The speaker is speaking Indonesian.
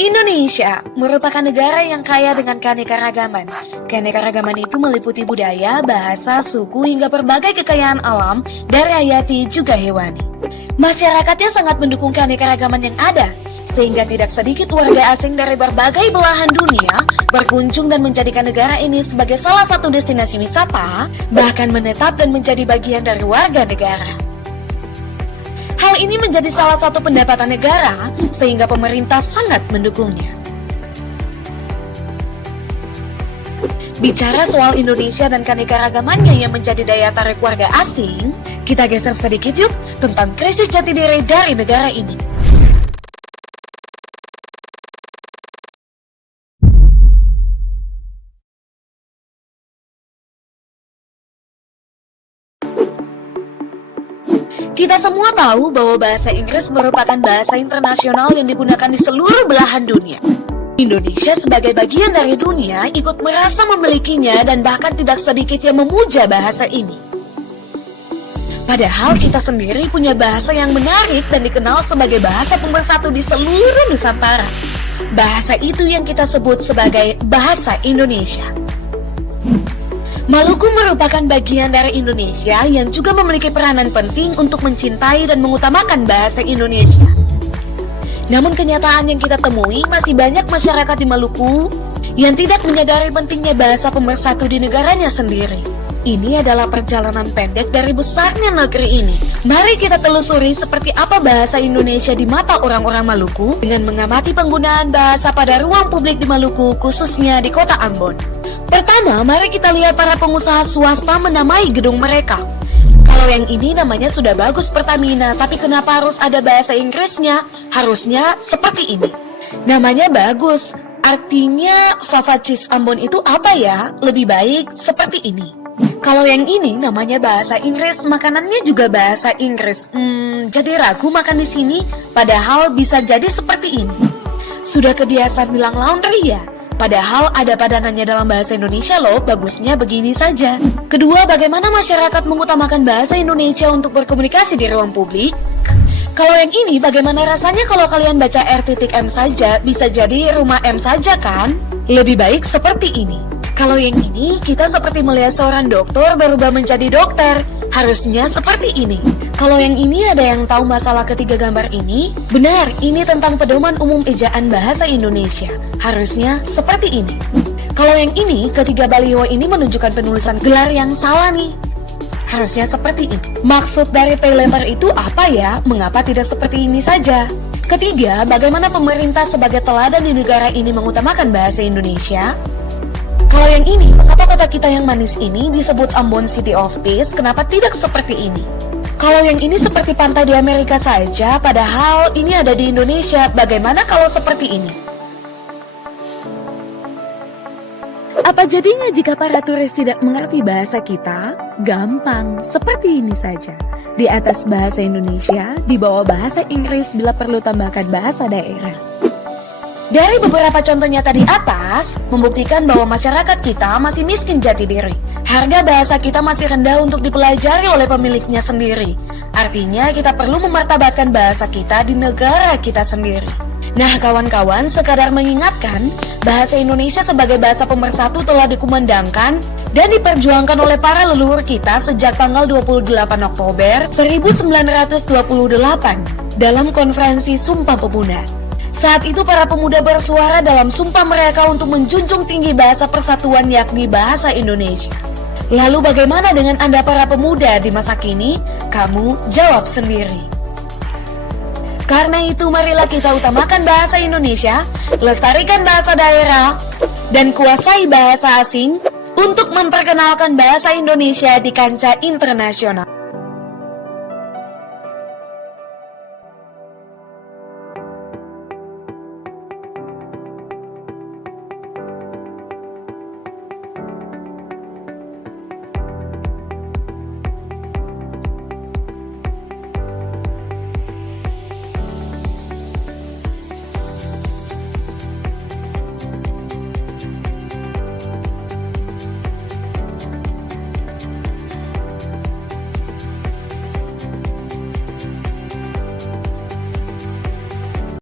Indonesia merupakan negara yang kaya dengan keanekaragaman. Keanekaragaman itu meliputi budaya, bahasa, suku, hingga berbagai kekayaan alam dari hayati juga hewani. Masyarakatnya sangat mendukung keanekaragaman yang ada, sehingga tidak sedikit warga asing dari berbagai belahan dunia berkunjung dan menjadikan negara ini sebagai salah satu destinasi wisata, bahkan menetap dan menjadi bagian dari warga negara. Hal ini menjadi salah satu pendapatan negara, sehingga pemerintah sangat mendukungnya. Bicara soal Indonesia dan keanekaragamannya yang menjadi daya tarik warga asing, kita geser sedikit yuk tentang krisis jati diri dari negara ini. Kita semua tahu bahwa bahasa Inggris merupakan bahasa internasional yang digunakan di seluruh belahan dunia. Indonesia sebagai bagian dari dunia ikut merasa memilikinya dan bahkan tidak sedikit yang memuja bahasa ini. Padahal kita sendiri punya bahasa yang menarik dan dikenal sebagai bahasa pemersatu di seluruh Nusantara. Bahasa itu yang kita sebut sebagai bahasa Indonesia. Maluku merupakan bagian dari Indonesia yang juga memiliki peranan penting untuk mencintai dan mengutamakan bahasa Indonesia. Namun kenyataan yang kita temui masih banyak masyarakat di Maluku yang tidak menyadari pentingnya bahasa pemersatu di negaranya sendiri. Ini adalah perjalanan pendek dari besarnya negeri ini. Mari kita telusuri seperti apa bahasa Indonesia di mata orang-orang Maluku dengan mengamati penggunaan bahasa pada ruang publik di Maluku, khususnya di kota Ambon. Pertama, mari kita lihat para pengusaha swasta menamai gedung mereka. Kalau yang ini namanya sudah bagus Pertamina, tapi kenapa harus ada bahasa Inggrisnya? Harusnya seperti ini. Namanya bagus, artinya Favacis Ambon itu apa ya? Lebih baik seperti ini. Kalau yang ini namanya bahasa Inggris, makanannya juga bahasa Inggris. Jadi ragu makan di sini, padahal bisa jadi seperti ini. Sudah kebiasaan bilang laundry ya? Padahal ada padanannya dalam bahasa Indonesia loh, bagusnya begini saja. Kedua, bagaimana masyarakat mengutamakan bahasa Indonesia untuk berkomunikasi di ruang publik? Kalau yang ini, bagaimana rasanya kalau kalian baca R.M saja, bisa jadi rumah M saja kan? Lebih baik seperti ini. Kalau yang ini, kita seperti melihat seorang dokter berubah menjadi dokter. Harusnya seperti ini. Kalau yang ini ada yang tahu masalah ketiga gambar ini? Benar, ini tentang pedoman umum ejaan bahasa Indonesia. Harusnya seperti ini. Kalau yang ini, ketiga baliho ini menunjukkan penulisan gelar yang salah nih. Harusnya seperti ini. Maksud dari pay letter itu apa ya? Mengapa tidak seperti ini saja? Ketiga, bagaimana pemerintah sebagai teladan di negara ini mengutamakan bahasa Indonesia? Kalau yang ini, mengapa kota kita yang manis ini disebut Ambon City of Peace? Kenapa tidak seperti ini? Kalau yang ini seperti pantai di Amerika saja, padahal ini ada di Indonesia. Bagaimana kalau seperti ini? Apa jadinya jika para turis tidak mengerti bahasa kita? Gampang, seperti ini saja. Di atas bahasa Indonesia, di bawah bahasa Inggris bila perlu tambahkan bahasa daerah. Dari beberapa contoh nyata di atas, membuktikan bahwa masyarakat kita masih miskin jati diri. Harga bahasa kita masih rendah untuk dipelajari oleh pemiliknya sendiri. Artinya kita perlu memartabatkan bahasa kita di negara kita sendiri. Nah kawan-kawan, sekadar mengingatkan, bahasa Indonesia sebagai bahasa pemersatu telah dikumandangkan dan diperjuangkan oleh para leluhur kita sejak tanggal 28 Oktober 1928 dalam konferensi Sumpah Pemuda. Saat itu para pemuda bersuara dalam sumpah mereka untuk menjunjung tinggi bahasa persatuan yakni bahasa Indonesia. Lalu bagaimana dengan Anda para pemuda di masa kini? Kamu jawab sendiri. Karena itu marilah kita utamakan bahasa Indonesia, lestarikan bahasa daerah, dan kuasai bahasa asing untuk memperkenalkan bahasa Indonesia di kancah internasional.